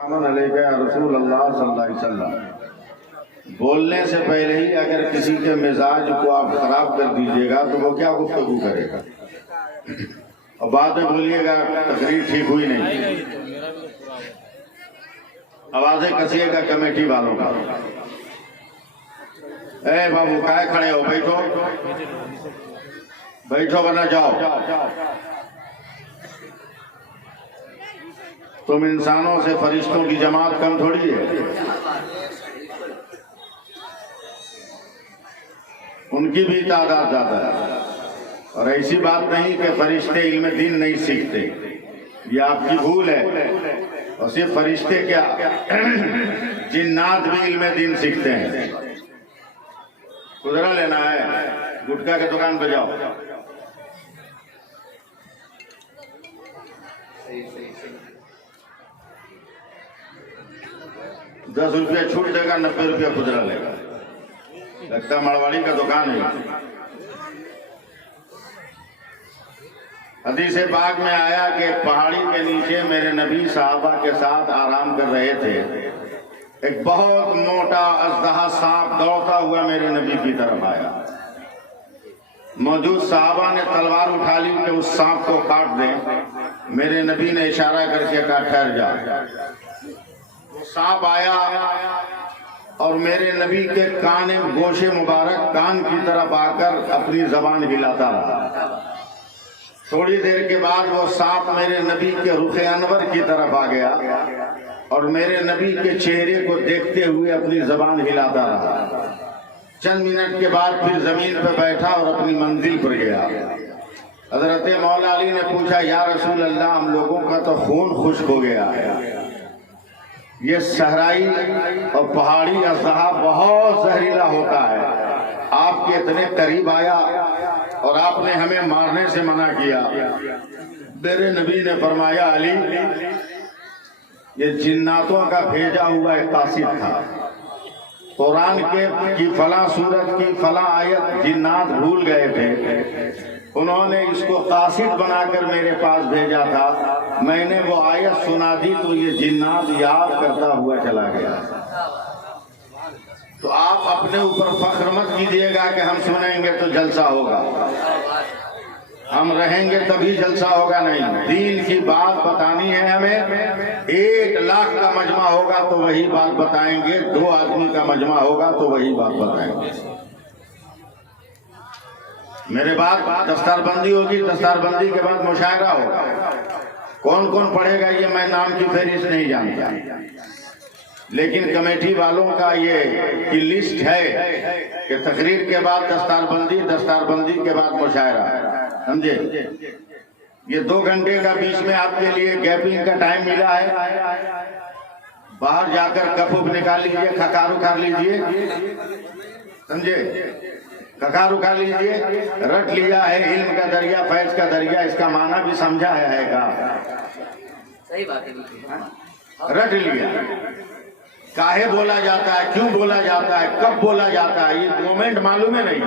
علیہ رسول اللہ صلی اللہ علیہ وسلم، بولنے سے پہلے ہی اگر کسی کے مزاج کو آپ خراب کر دیجیے گا تو وہ کیا گفتگو کرے گا، اور بعد میں بولیے گا تقریر ٹھیک ہوئی نہیں، آوازیں کسیے گا کمیٹی والوں کا، اے بابو کائے کھڑے ہو، بیٹھو بیٹھو ورنہ جاؤ۔ تم انسانوں سے فرشتوں کی جماعت کم تھوڑی ہے، ان کی بھی تعداد زیادہ ہے، اور ایسی بات نہیں کہ فرشتے علم دین نہیں سیکھتے، یہ آپ کی بھول ہے، اور صرف فرشتے کیا جنات بھی علم دین سیکھتے ہیں۔ خضرا لینا ہے، گٹکا کے دکان پہ جاؤ، ₹10 چھوٹ دے گا، ₹90 خضرا لے گا، لگتا مڑواڑی کا دکان ہے۔ حدیث پاک میں آیا کہ پہاڑی کے نیچے میرے نبی صحابہ کے ساتھ آرام کر رہے تھے، ایک بہت موٹا اژدہا سانپ دوڑتا ہوا میرے نبی کی طرف آیا، موجود صحابہ نے تلوار اٹھا لی کہ اس سانپ کو کاٹ دیں، میرے نبی نے اشارہ کر کے کہا ٹھہر جا۔ وہ سانپ آیا اور میرے نبی کے کان گوشے مبارک کان کی طرف آ کر اپنی زبان ہلاتا رہا، تھوڑی دیر کے بعد وہ سانپ میرے نبی کے رخ انور کی طرف آ گیا اور میرے نبی کے چہرے کو دیکھتے ہوئے اپنی زبان ہلاتا رہا، چند منٹ کے بعد پھر زمین پہ بیٹھا اور اپنی منزل پر گیا۔ حضرت مولا علی نے پوچھا یا رسول اللہ، ہم لوگوں کا تو خون خشک ہو گیا ہے، یہ صحرائی اور پہاڑی اژدہا بہت زہریلا ہوتا ہے، آپ کے اتنے قریب آیا اور آپ نے ہمیں مارنے سے منع کیا۔ میرے نبی نے فرمایا علی، یہ جناتوں کا بھیجا ہوا ایک قاصد تھا، قرآن کی فلاں سورت کی فلاں آیت جنات بھول گئے تھے، انہوں نے اس کو قاصد بنا کر میرے پاس بھیجا تھا، میں نے وہ آیت سنا دی تو یہ جنات یاد کرتا ہوا چلا گیا۔ تو آپ اپنے اوپر فخر مت کیجیے گا کہ ہم سنیں گے تو جلسہ ہوگا، ہم رہیں گے تبھی جلسہ ہوگا، نہیں، دین کی بات بتانی ہے ہمیں، 1,00,000 کا مجمع ہوگا تو وہی بات بتائیں گے، 2 آدمی کا مجمع ہوگا تو وہی بات بتائیں گے۔ میرے بعد دستار بندی ہوگی، دستار بندی کے بعد مشاعرہ ہوگا، کون کون پڑھے گا یہ میں نام کی فہرست نہیں جانتا، لیکن کمیٹی والوں کا یہ لسٹ ہے کہ تقریر کے بعد دستار بندی، دستار بندی کے بعد مشاعرہ، سمجھے؟ یہ 2 گھنٹے کا بیچ میں آپ کے لیے گیپنگ کا ٹائم ملا ہے، باہر جا کر کپ نکال لیجئے، کھکار اکھار لیجئے، سمجھے؟ کھکار اکھار لیجئے، رٹ لیا ہے علم کا دریا، فیض کا دریا، اس کا معنی بھی سمجھا ہے گا، صحیح بات ہے، رٹ لیا، کاہے بولا جاتا ہے، کیوں بولا جاتا ہے، کب بولا جاتا ہے، یہ مومنٹ معلوم ہے نہیں،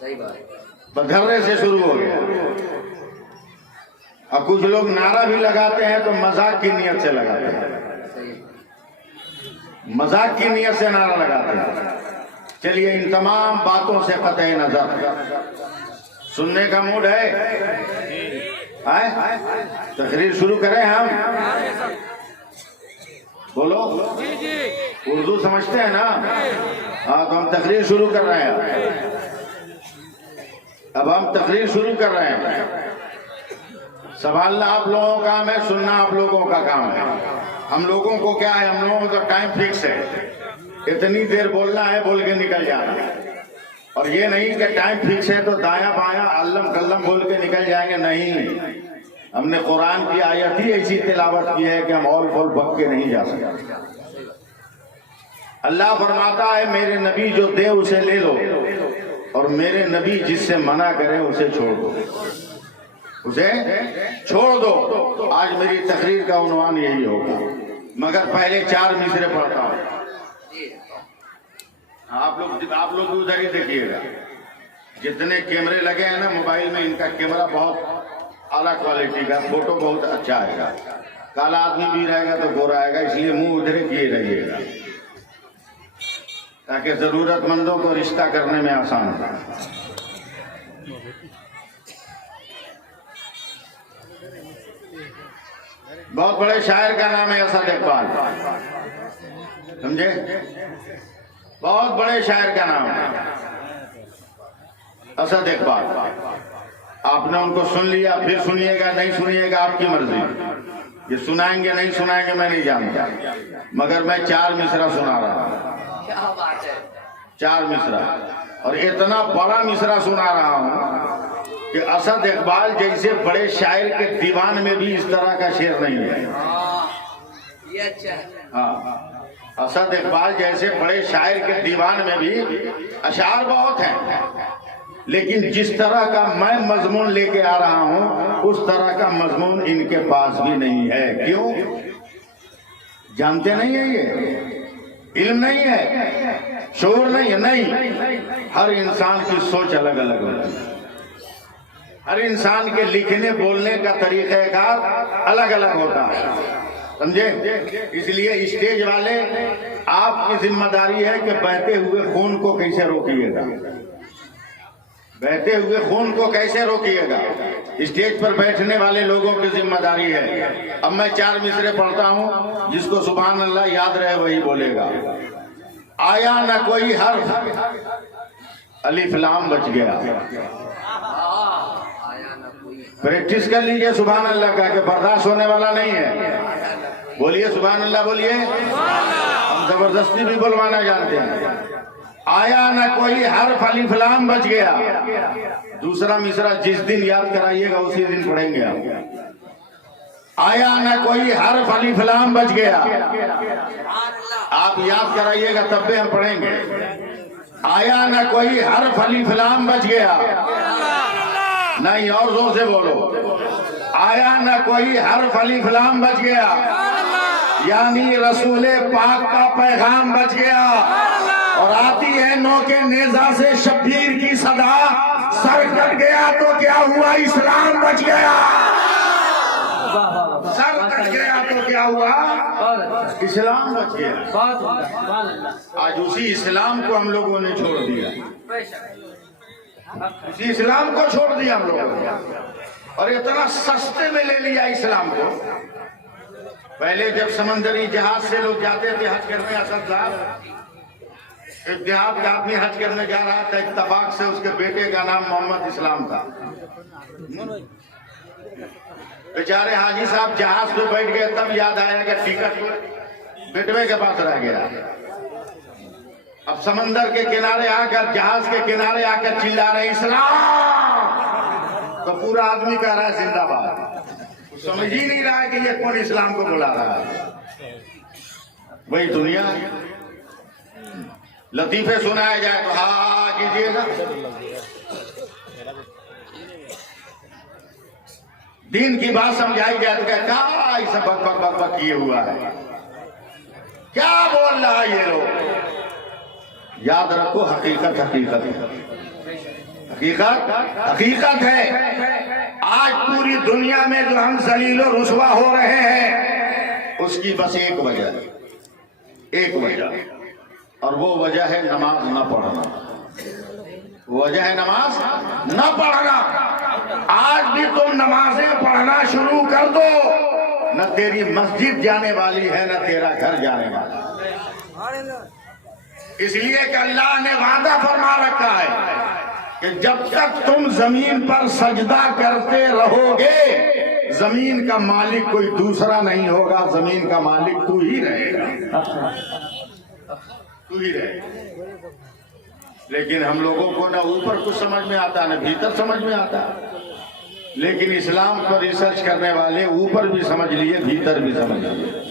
صحیح بات ہے، بدھرے سے شروع ہو گیا۔ اب کچھ لوگ نعرہ بھی لگاتے ہیں تو مذاق کی نیت سے لگاتے ہیں، مذاق کی نیت سے نعرہ لگاتے ہیں۔ چلیے ان تمام باتوں سے قطع نظر، سننے کا موڈ ہے، تقریر شروع کریں ہم، بولو، اردو سمجھتے ہیں نا؟ ہاں تو ہم تقریر شروع کر رہے ہیں، اب ہم تقریر شروع کر رہے ہیں، سنبھالنا آپ لوگوں کا کام ہے، سننا آپ لوگوں کا کام ہے۔ ہم لوگوں کو کیا ہے، ہم لوگوں کا ٹائم فکس ہے، اتنی دیر بولنا ہے، بول کے نکل جانا ہے، اور یہ نہیں کہ ٹائم فکس ہے تو دایاں بایاں علم کلم بول کے نکل جائیں گے، نہیں، ہم نے قرآن کی آیت ہی ایسی تلاوت کی ہے کہ ہم اور پھول بک کے نہیں جا سکتے۔ اللہ فرماتا ہے میرے نبی جو دے اسے لے لو، اور میرے نبی جس سے منع کرے اسے چھوڑ دو، اسے چھوڑ دو۔ آج میری تقریر کا عنوان یہی ہوگا، مگر پہلے 4 مصرے پڑھتا ہوں، آپ لوگ ادھر ہی دیکھیے گا، جتنے کیمرے لگے ہیں نا موبائل میں، ان کا کیمرہ بہت اعلیٰ کوالٹی کا، فوٹو بہت اچھا آئے گا، کالا آدمی بھی رہے گا تو گورا آئے گا، اس لیے منہ ادھر کیے رہیے گا تاکہ ضرورت مندوں کو رشتہ کرنے میں آسان ہو۔ بہت بڑے شاعر کا نام ہے اسد اقبال، سمجھے؟ بہت بڑے شاعر کا نام ہے اسد اقبال۔ آپ نے ان کو سن لیا، پھر سنیے گا نہیں سنیے گا آپ کی مرضی، یہ سنائیں گے نہیں سنائیں گے میں نہیں جانتا، مگر میں 4 مصرع سنا رہا ہوں، 4 مصرع، اور اتنا بڑا مصرع سنا رہا ہوں کہ اسد اقبال جیسے بڑے شاعر کے دیوان میں بھی اس طرح کا شعر نہیں ہے۔ ہاں، اسد اقبال جیسے بڑے شاعر کے دیوان میں بھی اشعار بہت ہیں، لیکن جس طرح کا میں مضمون لے کے آ رہا ہوں اس طرح کا مضمون ان کے پاس بھی نہیں ہے۔ کیوں؟ جانتے نہیں ہیں، یہ علم نہیں ہے، شعور نہیں ہے، نہیں، ہر انسان کی سوچ الگ الگ ہوتی ہے، ہر انسان کے لکھنے بولنے کا طریقہ کار الگ الگ ہوتا ہے، سمجھے؟ اس لیے اسٹیج والے آپ کی ذمہ داری ہے کہ بہتے ہوئے خون کو کیسے روکیے گا، بہتے ہوئے خون کو کیسے روکیے گا، اسٹیج پر بیٹھنے والے لوگوں کی ذمہ داری ہے۔ اب میں 4 مصرے پڑھتا ہوں، جس کو سبحان اللہ یاد رہے وہی بولے گا۔ آیا نہ کوئی حرف، الف لام بچ گیا۔ پریکٹس کر لیجئے سبحان اللہ کا، کہ برداشت ہونے والا نہیں ہے۔ بولیے سبحان اللہ، بولیے، ہم زبردستی بھی بلوانا جانتے ہیں۔ آیا نہ کوئی حرف الف لام بچ گیا۔ دوسرا مصرع جس دن یاد کرائیے گا اسی دن پڑھیں گے آپ۔ آیا نہ کوئی حرف الف لام بچ گیا، آپ یاد کرائیے گا تب بھی ہم پڑھیں گے۔ آیا نہ کوئی حرف الف لام بچ گیا، نہیں اور زور سے بولو، آیا نہ کوئی حرف الف لام بچ گیا، یعنی رسول پاک کا پیغام بچ گیا۔ اور آتی ہے نو کے نیزہ سے شبیر کی صدا، سر کٹ گیا تو کیا ہوا، اسلام بچ گیا۔ سر کٹ گیا تو کیا ہوا، اسلام بچ گیا۔ آج اسی اسلام کو ہم لوگوں نے چھوڑ دیا، اسی اسلام کو چھوڑ دیا ہم لوگوں نے، اور اتنا سستے میں لے لیا اسلام کو۔ پہلے جب سمندری جہاز سے لوگ جاتے تھے حج کرنے، اسد صاحب ایک دیہات کا آدمی حج کرنے جا رہا تھا، اتفاق سے اس کے بیٹے کا نام محمد اسلام تھا۔ بیچارے حاجی صاحب جہاز پہ بیٹھ گئے، تب یاد آیا کہ ٹکٹ بیٹوے کے پاس رہ گیا۔ اب سمندر کے کنارے آ کر، جہاز کے کنارے آ کر چلا رہے اسلام، تو پورا آدمی کہہ رہا ہے زندہ باد، سمجھ ہی نہیں رہا ہے کہ یہ کون اسلام کو بلا رہا ہے۔ وہی دنیا، لطیفے سنائے جائے تو ہاں کیجیے گا، دین کی بات سمجھائی جائے تو کیا ایسا بک بک بک بک کیے ہوا ہے، کیا بول رہا ہے یہ لوگ۔ یاد رکھو حقیقت حقیقت حقیقت حقیقت ہے۔ آج پوری دنیا میں جو ہم ذلیل و رسوا ہو رہے ہیں اس کی بس ایک وجہ ہے، ایک وجہ، اور وہ وجہ ہے نماز نہ پڑھنا، وجہ ہے نماز نہ پڑھنا۔ آج بھی تم نمازیں پڑھنا شروع کر دو، نہ تیری مسجد جانے والی ہے نہ تیرا گھر جانے والا، اس لیے کہ اللہ نے وعدہ فرما رکھا ہے کہ جب تک تم زمین پر سجدہ کرتے رہو گے زمین کا مالک کوئی دوسرا نہیں ہوگا، زمین کا مالک تو ہی رہے گا، تو ہی رہے گا۔ لیکن ہم لوگوں کو نہ اوپر کچھ سمجھ میں آتا نہ بھیتر سمجھ میں آتا، لیکن اسلام پر ریسرچ کرنے والے اوپر بھی سمجھ لیے بھیتر بھی سمجھ لیے۔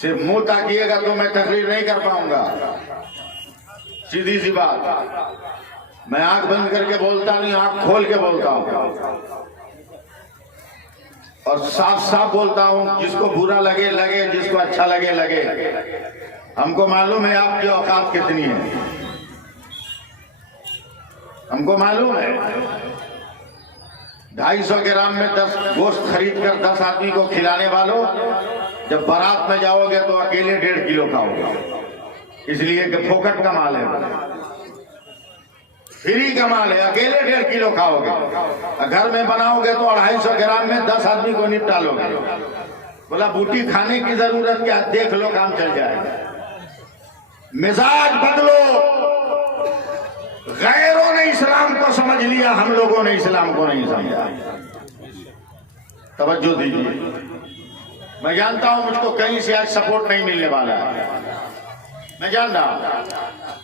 صرف منہ تاکیے گا تو میں تقریر نہیں کر پاؤں گا، سیدھی سی بات، میں آنکھ بند کر کے بولتا نہیں، آنکھ کھول کے بولتا ہوں اور صاف صاف بولتا ہوں، جس کو برا لگے لگے، جس کو اچھا لگے لگے۔ ہم کو معلوم ہے آپ کی اوقات کتنی ہے، ہم کو معلوم ہے، 250 گرام میں 10 گوشت خرید کر 10 آدمی کو کھلانے والوں، جب بارات میں جاؤ گے تو اکیلے 1.5 کلو کھاؤ گے، اس لیے کہ پھوکٹ کا مال ہے، فری کا مال ہے، اکیلے 1.5 کلو کھاؤ گے۔ گھر میں بناؤ گے تو 250 گرام میں 10 آدمی کو نپٹا لو گے۔ بولا بوٹی کھانے کی ضرورت کیا، دیکھ لو کام چل جائے گا۔ مزاج بدلو، غیروں نے اسلام کو سمجھ لیا، ہم لوگوں نے اسلام کو نہیں سمجھا۔ توجہ دیجیے، میں جانتا ہوں مجھ کو کہیں سے آج سپورٹ نہیں ملنے والا ہے، میں جان رہا ہوں،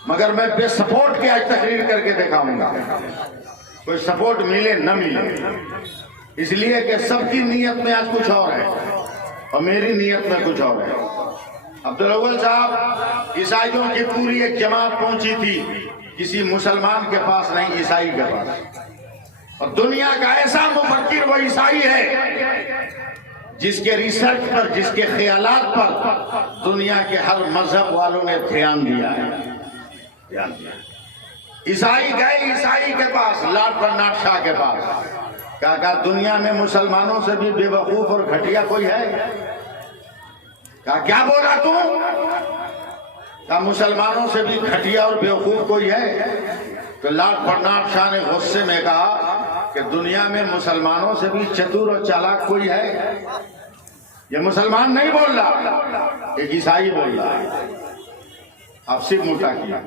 مگر میں بے سپورٹ کے آج تقریر کر کے دکھاؤں گا، کوئی سپورٹ ملے نہ ملے، اس لیے کہ سب کی نیت میں آج کچھ اور ہے اور میری نیت میں کچھ اور ہے۔ عبدالاول صاحب، عیسائیوں کی پوری ایک جماعت پہنچی تھی، کسی مسلمان کے پاس نہیں، عیسائی کے پاس، اور دنیا کا ایسا مفکر وہ عیسائی ہے جس کے ریسرچ پر، جس کے خیالات پر دنیا کے ہر مذہب والوں نے دھیان دیا ہے۔ عیسائی گئے عیسائی کے پاس، لارڈ برنارڈ شاہ کے پاس، کہا دنیا میں مسلمانوں سے بھی بے وقوف اور گھٹیا کوئی ہے؟ کہا کیا بولا تو؟ کہا مسلمانوں سے بھی گھٹیا اور بیوقوف کوئی ہے؟ تو لارڈ برنارڈ شاہ نے غصے میں کہا کہ دنیا میں مسلمانوں سے بھی چتور اور چالاک کوئی ہے؟ یہ مسلمان نہیں بول رہا، ایک عیسائی بول رہا ہے۔ اب صرف موٹا کیا،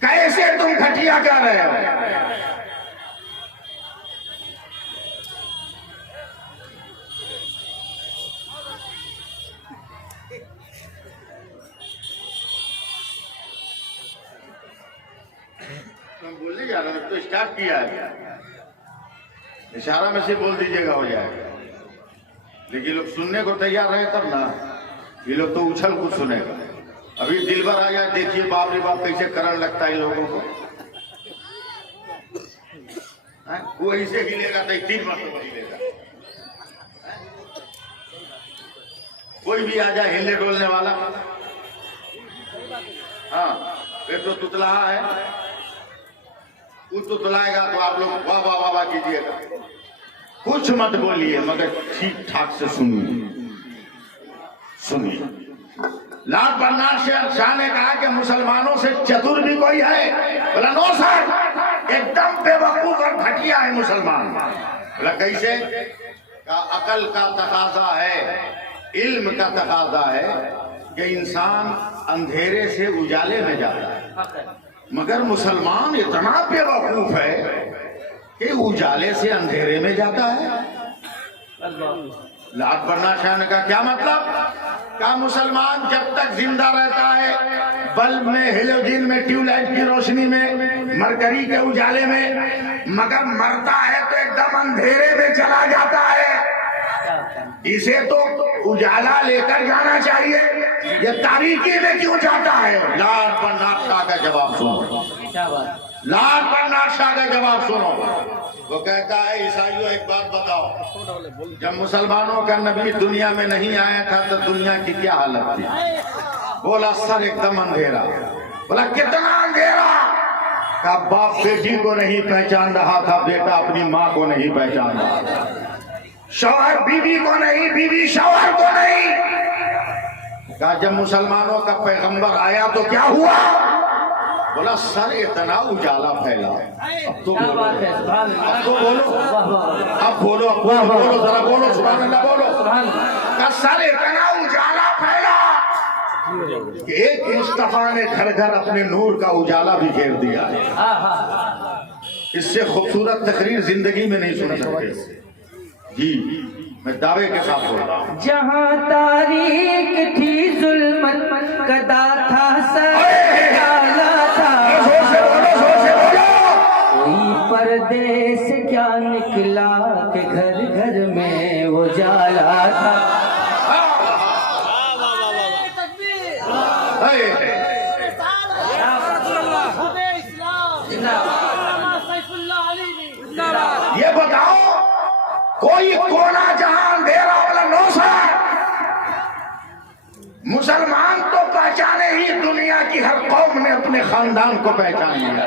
کیسے تم گھٹیا کر رہے ہو؟ بولنے جا رہا ہوں تو اسٹارٹ کیا ہے، اشارہ میں سے بول دیجئے گا ہو جائے گا، لیکن لوگ سننے کو تیار رہے تب نا، یہ لوگ تو اچھل کو سنے گا۔ ابھی دل بھر آ جائے، دیکھیے باپ رے باپ کیسے کرن لگتا ہے ان لوگوں کو، وہ ایسے ہلے گا تو 3 مرتبہ ہلے گا، کوئی بھی آ جائے ہلنے ڈولنے والا، ہاں ایک تو تتلا ہے، وہ تتلائے گا تو آپ لوگ واہ واہ واہ واہ کیجیے گا، کچھ مت بولیے مگر ٹھیک ٹھاک سے سنیے۔ لارڈ برنارڈ شاہ نے کہا کہ مسلمانوں سے چتر بھی کوئی ہے؟ بولا نو سر، ایک دم بے وقوف اور گھٹیا ہے مسلمان۔ بولا کیسے؟ کہا عقل کا تقاضا ہے، علم کا تقاضا ہے کہ انسان اندھیرے سے اجالے میں جاتا ہے، مگر مسلمان اتنا بے وقوف ہے کہ اجالے سے اندھیرے میں جاتا ہے۔ لارڈ برنارڈ شاہ نے کہا کیا مطلب؟ کہا مسلمان جب تک زندہ رہتا ہے بلب میں، ہیلوجن میں، ٹیوب لائٹ کی روشنی میں، مرکری کے اجالے میں، مگر مرتا ہے تو ایک دم اندھیرے میں چلا جاتا ہے۔ اسے تو اجالا لے کر جانا چاہیے، یہ تاریکی میں کیوں جاتا ہے؟ لارڈ برنارڈ شاہ کا جواب سنو، لارڈ برنارڈ شاہ کا جواب سنو۔ وہ کہتا ہے عیسائیوں ایک بات بتاؤ، جب مسلمانوں کا نبی دنیا میں نہیں آیا تھا تو دنیا کی کیا حالت تھی؟ بولا سر ایک دم اندھیرا۔ بولا کتنا اندھیرا؟ کہا باپ بیٹی کو نہیں پہچان رہا تھا، بیٹا اپنی ماں کو نہیں پہچان رہا تھا، شوہر بیوی کو نہیں، بیوی شوہر کو نہیں۔ کہا جب مسلمانوں کا پیغمبر آیا تو کیا ہوا؟ بولا سر اتنا اجالا پھیلا، اب تو بولو، اب تو بولو، اب بولو، اب بولو، ذرا بولو، سبحان اللہ بولو۔ کہا سر اتنا اجالا پھیلا کہ ایک مصطفیٰ نے گھر گھر اپنے نور کا اجالا بھی گھیر دیا ہے۔ اس سے خوبصورت تقریر زندگی میں نہیں سن سکتے۔ جی میں دعوے کے ساتھ بول رہا ہوں، جہاں تاریک تھی ظلمت کدا تھا سجالا تھا، کوئی پردے سے کیا نکلا کہ گھر گھر میں وہ جالا تھا۔ یہ بتاؤ کوئی کونا جہاں اندھیرا والا نو سر، مسلمان تو پہچانے ہی، دنیا کی ہر قوم نے اپنے خاندان کو پہچان لیا،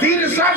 63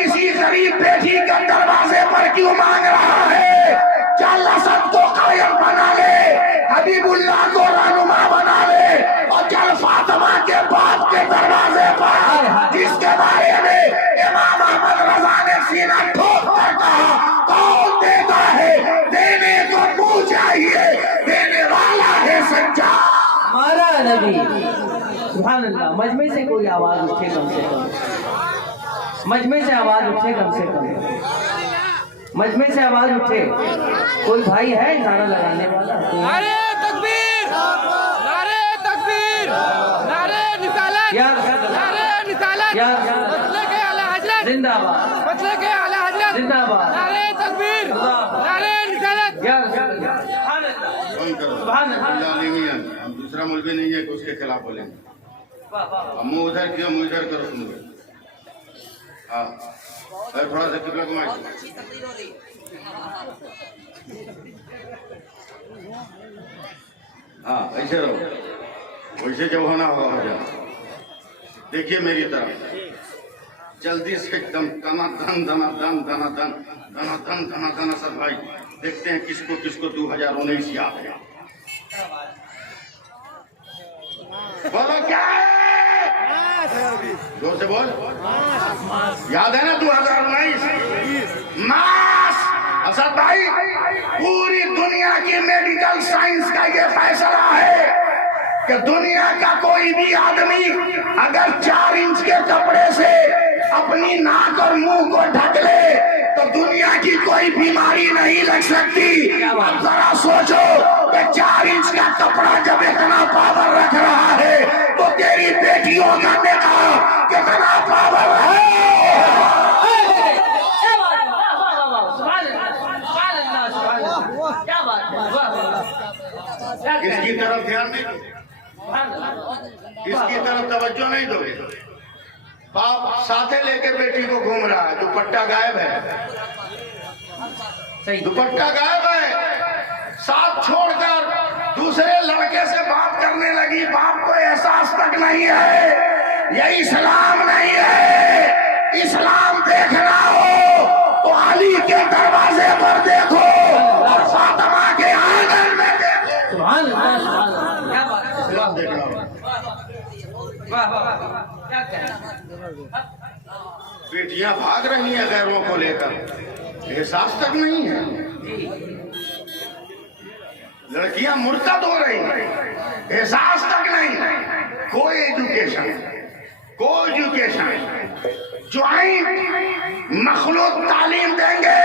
کسی غریب بیٹی کے دروازے پر کیوں مانگ رہا ہے؟ کیا لسد کو قائم بنا لے، حبیب اللہ کو رہنما بنا لے، اور چل فاطمہ کے باپ کے دروازے پر جس کے بارے میں امام احمد رضا نے سینہ ٹھوک کر کہا کون دیتا ہے، دینے کو منہ چاہیے، دینے والا ہے سچا ہمارا نبی۔ سبحان اللہ۔ مجمع سے کوئی آواز اٹھے کم سے کم، مجمع سے آواز اٹھے کم سے کم، مجمع سے آواز اٹھے۔ کوئی بھائی ہے نعرہ لگانے والا؟ نعرے تکبیر، نعرے تکبیر، نعرے رسالت، یا نعرے رسالت، یا مسلک اعلی حضرت، زندہ باد، مسلک اعلی حضرت، زندہ باد، نعرے تکبیر، نعرے رسالت۔ یا سبحان اللہ، بند کرو سبحان اللہ۔ اللہ علیہ، ہم دوسرا ملک بھی نہیں ہے کہ اس کے خلاف بولیں گے۔ ہم ادھر کیا منہ ادھر کرو تم لوگ۔ ہاں تھوڑا سا قبلہ گھمائیں۔ ہاں ایسے رہو، ویسے جب ہونا ہوگا ہو جانا۔ دیکھیے میری طرف جلدی سے ایک دم دنا دن دنا دن دنا دن دنا دن دنا دن سب بھائی دیکھتے ہیں کس کو 2019 یاد ہے۔ بولو کیا ہے؟ زور سے بول۔ یاد ہے نا 2019 ماس؟ اسد بھائی پوری دنیا کی میڈیکل سائنس کا یہ فیصلہ ہے کہ دنیا کا کوئی بھی آدمی اگر 4 انچ کے کپڑے سے اپنی ناک اور منہ کو ڈھک لے تو دنیا کی کوئی بیماری نہیں لگ سکتی۔ اب ذرا سوچو کہ 4 انچ کا کپڑا جب اتنا پاور رکھ رہا ہے تو تیری بیٹیوں کا نکاح کتنا پاور ہے۔ اس کی طرف دھیان نہیں دو، اس کی طرف توجہ نہیں دو۔ باپ ساتھے لے کے بیٹی کو گھوم رہا ہے، دوپٹہ غائب ہے، دوپٹہ غائب ہے، ساتھ چھوڑ کر دوسرے لڑکے سے بات کرنے لگی۔ باپ کو احساس تک نہیں ہے، یہ اسلام نہیں ہے۔ اسلام دیکھنا ہو تو علی کے دروازے پر دیکھو اور فاطمہ کے آنگن میں دیکھو۔ سبحان اللہ، سبحان اللہ، کیا بات ہے، اسلام دیکھنا ہو۔ واہ واہ واہ، کیا کہنا۔ بیٹیاں بھاگ رہی ہیں غیروں کو لے کر، احساس تک نہیں ہے۔ لڑکیاں مرتد ہو رہی ہیں، احساس تک نہیں ہے۔ کوئی ایجوکیشن جوائنٹ مخلوط تعلیم دیں گے۔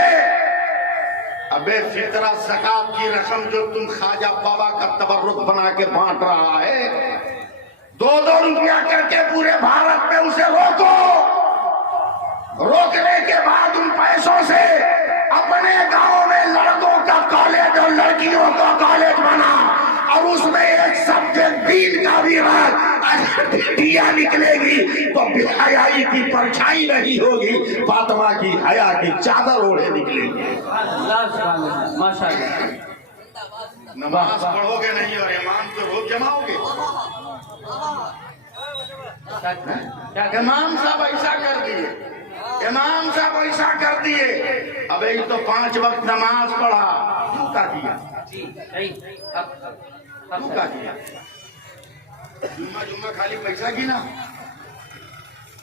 ابے فطرت زکات کی رقم جو تم خواجہ بابا کا تبرک بنا کے بانٹ رہا ہے، 2 روپیہ کر کے پورے بھارت میں اسے روکو۔ روکنے کے بعد ان پیسوں سے اپنے گاؤں میں لڑکوں کا کالج اور لڑکیوں کا کالج بنا، اور اس میں ایک سبجیکٹ دین کا بھی رہا۔ اگر بیٹیاں نکلے گی تو بے حیائی کی پرچھائی نہیں ہوگی، فاطمہ کی حیا کی چادر اوڑھے نکلے گی۔ اللہ سبحان اللہ، ماشاء اللہ۔ نماز پڑھو گے نہیں اور امام کو روک جماؤ گے۔ امام صاحب ایسا کر دیے، امام صاحب ایسا کر دیے، اب یہ تو 5 وقت نماز پڑھا، کیوں کا دیا؟ کیوں کا دیا؟ جمعہ خالی پیسہ گنا،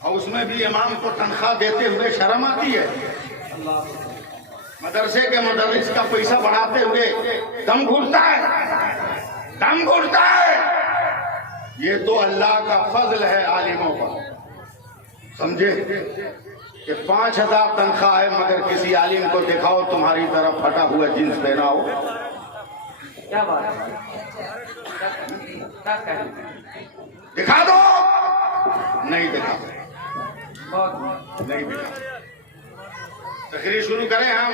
اور اس میں بھی امام کو تنخواہ دیتے ہوئے شرم آتی ہے۔ مدرسے کے مدرس کا پیسہ بڑھاتے ہوئے دم گھٹتا ہے، دم گھٹتا ہے۔ یہ تو اللہ کا فضل ہے عالموں پر، سمجھے کہ 5000 تنخواہ ہے، مگر کسی عالم کو دکھاؤ تمہاری طرف پھٹا ہوا جینس پہنا ہو۔ کیا بات ہے، کیا کہیں، دکھا دو، نہیں دکھا، بہت نہیں دکھا۔ تقریر شروع کریں ہم،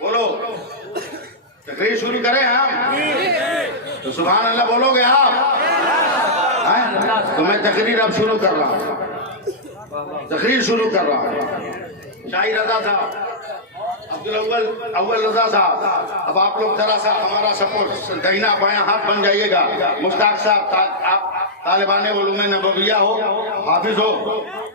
بولو تقریر شروع کریں ہم، تو سبحان اللہ بولو گے آپ؟ تو میں تقریر اب شروع کر رہا ہوں، تقریر شروع کر رہا ہوں۔ شاہی رضا صاحب، اول رضا صاحب، اب آپ لوگ ذرا سا ہمارا سپورٹ دہنا بایاں ہاتھ بن جائیے گا۔ مشتاق صاحب، آپ طالبان علوم نبویہ ہو، حافظ ہو،